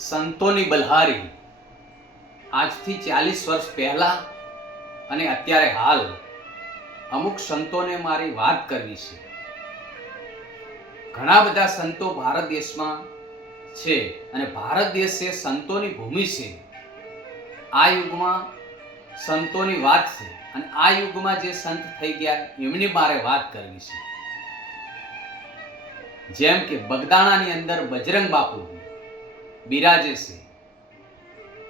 સંતોની બલહારી આજથી 40 વર્ષ પહેલા અને અત્યારે હાલ અમુક સંતોને મારી વાત કરવી છે. ઘણા બધા સંતો ભારત દેશમાં છે અને ભારત દેશ એ સંતોની ભૂમિ છે. આ યુગમાં સંતોની વાત છે અને આ યુગમાં જે સંત થઈ ગયા એમની મારે વાત કરવી છે. જેમ કે બગદાણાની અંદર બજરંગ બાપુ બિરાજે છે.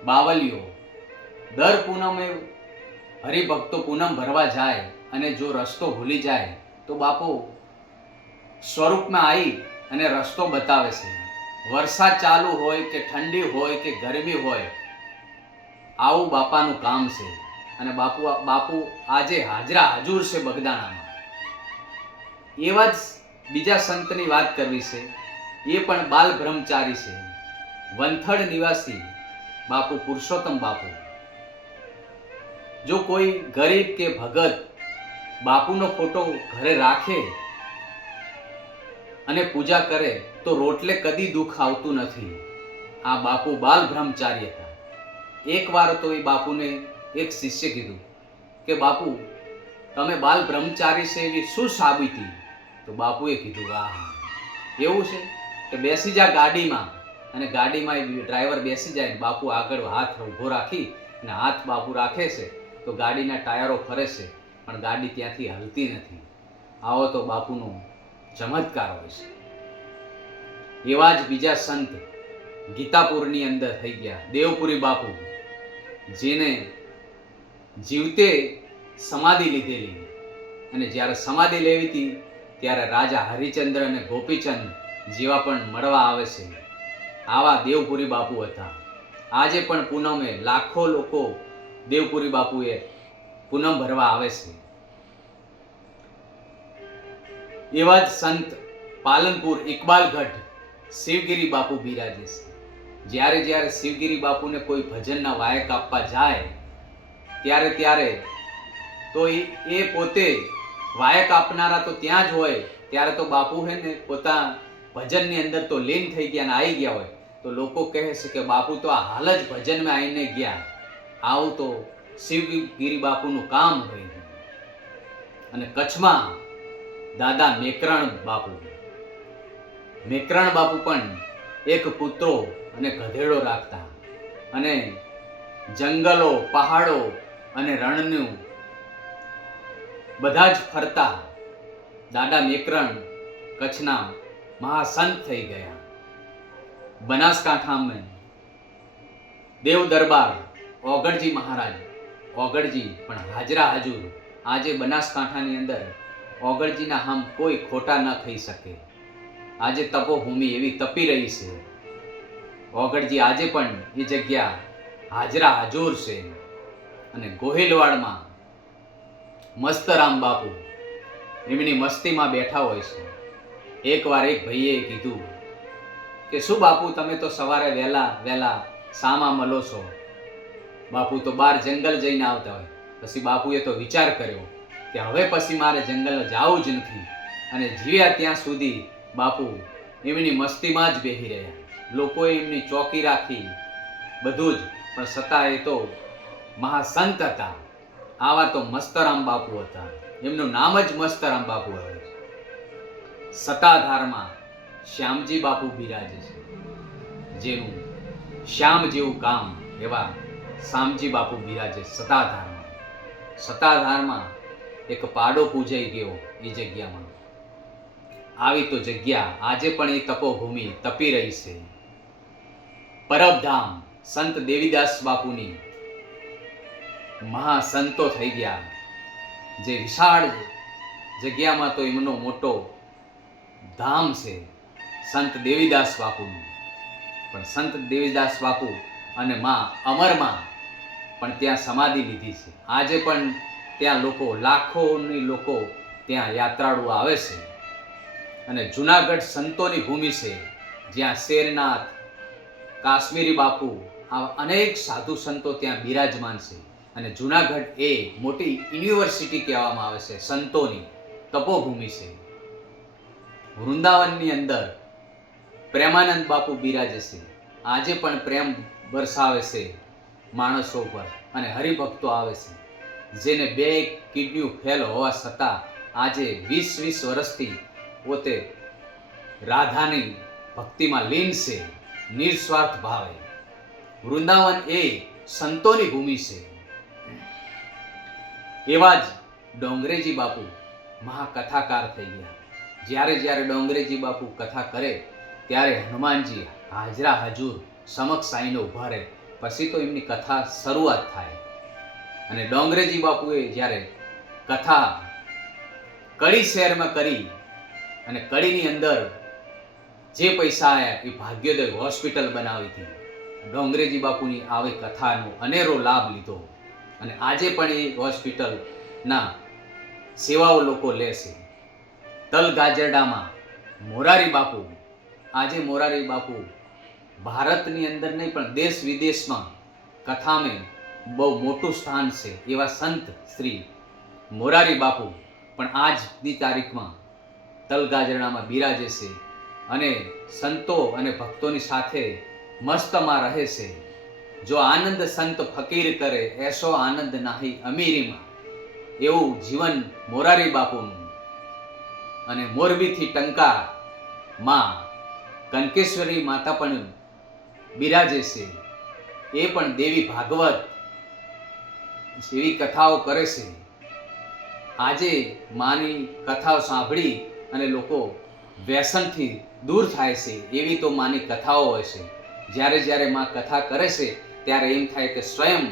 બાવલીઓ દર પૂનમે હરિભક્તો પૂનમ ભરવા જાય અને જો રસ્તો ભૂલી જાય તો બાપુ સ્વરૂપમાં આવી અને રસ્તો બતાવે છે. વરસાદ ચાલુ હોય કે ઠંડી હોય કે ગરમી હોય, આવું બાપાનું કામ છે. અને બાપુ આજે હાજરા હાજુર છે બગદાણામાં. એવા જ બીજા સંતની વાત કરવી છે. એ પણ બાલ બ્રહ્મચારી છે. વંથડ નિવાસી બાપુ પુરુષોત્તમ બાપુ. જો કોઈ ગરીબ કે ભગત બાપુનો ફોટો ઘરે રાખે અને પૂજા કરે તો રોટલે કદી દુઃખ આવતું નથી. આ બાપુ બાલ બ્રહ્મચારી હતા. એકવાર તો એ બાપુને એક શિષ્ય કીધું કે બાપુ તમે બાલ બ્રહ્મચારી છે એવી શું સાબિતી? તો બાપુએ કીધું વાહ એવું છે કે બેસી જા ગાડીમાં. અને ગાડીમાં ડ્રાઈવર બેસી જાય, બાપુ આગળ હાથ ઊભો રાખી અને હાથ બાપુ રાખે છે તો ગાડીના ટાયરો ફરે છે પણ ગાડી ત્યાંથી હલતી નથી. આવો તો બાપુનો ચમત્કાર હોય છે. એવા જ બીજા સંત ગીતાપુરની અંદર થઈ ગયા દેવપુરી બાપુ, જેને જીવતે સમાધિ લીધેલી અને જ્યારે સમાધિ લેવી હતી ત્યારે રાજા હરિચંદ્ર અને ગોપીચંદ જેવા પણ મળવા આવે છે. આવા દેવપુરી બાપુ હતા. આજે પણ પૂનમે લાખો લોકો દેવપુરી બાપુએ પૂનમ ભરવા આવે છે. એવા જ સંત પાલનપુર ઇકબાલગઢ શિવગીરી બાપુ બિરાજે છે. જ્યારે શિવગીરી બાપુને કોઈ ભજનના વાયક આપવા જાય ત્યારે તો એ પોતે વાયક આપનારા તો ત્યાં જ હોય. ત્યારે તો બાપુ હે ને પોતા ભજનની અંદર તો લીન થઈ ગયા અને આવી ગયા હોય તો લોકો કહે છે કે બાપુ તો આ હાલ જ ભજનમાં આવીને ગયા. આવું તો શિવગીરી બાપુનું કામ હોય. અને કચ્છમાં દાદા મેકરણ બાપુ પણ એક કૂતરો અને ગધેડો રાખતા અને જંગલો, પહાડો અને રણનું બધા જ ફરતા દાદા મેકરણ કચ્છના મહાસંત થઈ ગયા. બનાસકાંઠામાં દેવ દરબાર ઓગણજી મહારાજ ઓગણજી પણ હાજરા હાજુર. આજે બનાસકાંઠાની અંદર ઓગણજીના હમ કોઈ ખોટા ન થઈ શકે. આજે તપોભૂમિ એવી તપી રહી છે. ઓગણજી આજે પણ એ જગ્યા હાજરા હાજુર છે. અને ગોહિલવાડમાં મસ્તરામ બાપુ એમની મસ્તીમાં બેઠા હોય છે. એકવાર એક ભાઈએ કીધું કે શું બાપુ તમે તો સવારે વહેલા સામા મળો છો? બાપુ તો બહાર જંગલ જઈને આવતા હોય. પછી બાપુએ તો વિચાર કર્યો કે હવે પછી મારે જંગલ જવું જ નથી. અને જીવ્યા ત્યાં સુધી બાપુ એમની મસ્તીમાં જ બેસી રહ્યા. લોકોએ એમની ચોકી રાખી બધું જ, પણ છતાં એ તો મહાસંત હતા. આવા તો મસ્તરામ બાપુ હતા. એમનું નામ જ મસ્તરામ બાપુ હોય. સતાધારમાં શ્યામજી બાપુ બિરાજે છે. જેનું શ્યામ જેવું કામ એવા શ્યામજી બાપુ બિરાજે સતાધારમાં. સતાધારમાં એક પાડો પૂજાઈ ગયો એ જગ્યામાં. આવી તો જગ્યા આજે પણ એ તપોભૂમિ તપી રહી છે. પરબધામ સંત દેવીદાસ બાપુની મહાસંતો થઈ ગયા. જે વિશાળ જગ્યામાં તો એમનો મોટો ધામ છે સંત દેવીદાસ બાપુનું. પણ સંત દેવીદાસ બાપુ અને માં અમરમાં પણ ત્યાં સમાધિ લીધી છે. આજે પણ ત્યાં લોકો લાખોની લોકો ત્યાં યાત્રાળુ આવે છે. અને જુનાગઢ સંતોની ભૂમિ છે, જ્યાં શેરનાથ, કાશ્મીરી બાપુ આવા અનેક સાધુ સંતો ત્યાં બિરાજમાન છે. અને જુનાગઢ એ મોટી યુનિવર્સિટી કહેવામાં આવે છે. સંતોની તપોભૂમિ છે. વૃંદાવનની અંદર પ્રેમાનંદ બાપુ બિરાજે છે. આજે પણ પ્રેમ વરસાવે છે માણસો પર અને હરિભક્તો આવે છે, જેને 2 કિડનીઓ ફેલ હોવા છતાં આજે 20 વર્ષથી પોતે રાધાની ભક્તિમાં લીન છે, નિસ્વાર્થ ભાવે. વૃંદાવન એ સંતોની ભૂમિ છે. એવા જ ડોંગરેજી બાપુ મહાકથાકાર થઈ ગયા. જ્યારે ડોંગરેજી બાપુ કથા કરે ત્યારે હનુમાનજી હાજરા હજુર સમક્ષ આવીને ઊભા રહે, પછી તો એમની કથા શરૂઆત થાય. અને ડોંગરેજી બાપુએ જ્યારે કથા કડી શહેરમાં કરી અને કડીની અંદર જે પૈસા આવ્યા એ ભાગ્યોદય હોસ્પિટલ બનાવી હતી. ડોંગરેજી બાપુની આવી કથાનો અનેરો લાભ લીધો અને આજે પણ એ હોસ્પિટલના સેવાઓ લોકો લે છે. તલગાજરડામાં મોરારી બાપુ, આજે મોરારી બાપુ ભારતની અંદર નહીં પણ દેશ વિદેશમાં કથામાં બહુ મોટું સ્થાન છે. એવા સંત શ્રી મોરારી બાપુ પણ આજની તારીખમાં તલગાજરડામાં બિરાજે છે અને સંતો અને ભક્તોની સાથે મસ્તમાં રહે છે. જો આનંદ સંત ફકીર કરે એસો આનંદ નાહી અમીરીમાં, એવું જીવન મોરારી બાપુનું. અને મોરબીથી ટંકાર માં કનકેશ્વરી માતા પણ બિરાજે છે. એ પણ દેવી ભાગવત એવી કથાઓ કરે છે. આજે માની કથાઓ સાંભળી અને લોકો વ્યસનથી દૂર થાય છે એવી તો માની કથાઓ હોય છે. જ્યારે માં કથા કરે છે ત્યારે એમ થાય કે સ્વયં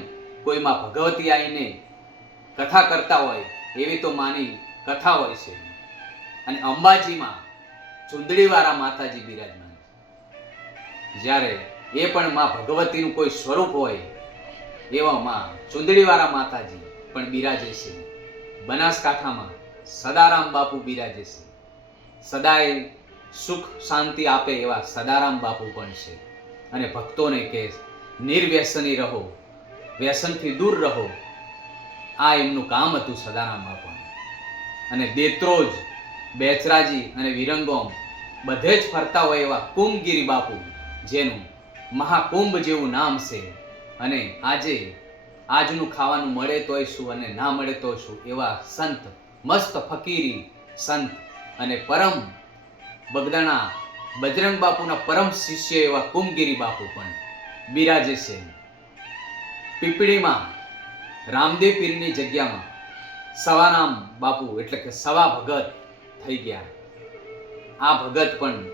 કોઈમાં ભગવતી આવીને કથા કરતા હોય એવી તો માની કથા હોય છે. અને અંબાજીમાં ચુંદડીવાળા માતાજી બિરાજમાન છે. જ્યારે એ પણ માં ભગવતીનું કોઈ સ્વરૂપ હોય એવા માં ચુંદડીવાળા માતાજી પણ બિરાજે છે. બનાસકાંઠામાં સદારામ બાપુ બિરાજે છે. સદાય સુખ શાંતિ આપે એવા સદારામ બાપુ પણ છે. અને ભક્તોને કે નિર્વ્યસની રહો, વ્યસનથી દૂર રહો, આ એમનું કામ હતું સદારામ બાપુનું. અને દેત્રોજ, બેચરાજી અને વિરંગોમ બધે જ ફરતા હોય એવા કુંભગીરી બાપુ, જેનું મહાકુંભ જેવું નામ છે. અને આજે આજનું ખાવાનું મળે તોય શું અને ના મળે તો શું એવા સંત, મસ્ત ફકીરી સંત અને પરમ બગદાણા બજરંગ બાપુના પરમ શિષ્ય એવા કુંભગીરી બાપુ પણ બિરાજે છે. પીપળીમાં રામદેવ પીરની જગ્યામાં સવારામ બાપુ એટલે કે સવા ભગત થઈ ગયા. આ ભગત પણ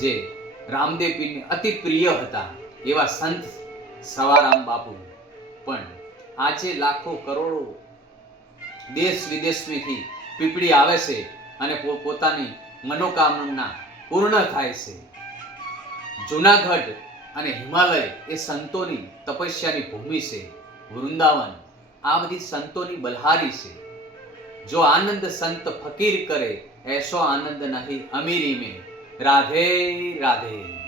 જે રામદેવ પીરને અતિ પ્રિય હતા એવા સંત સવારામ બાપુ પણ આજે લાખો કરોડો દેશ વિદેશમાંથી પીપળી આવે છે અને પોતાની મનોકામના પૂર્ણ થાય છે. જૂનાગઢ અને હિમાલય એ સંતોની તપસ્યાની ભૂમિ છે. વૃંદાવન આ બધી સંતોની બલહારી છે. જો આનંદ સંત ફકીર કરે એસો આનંદ નહીં અમીરી में. રાધે રાધે.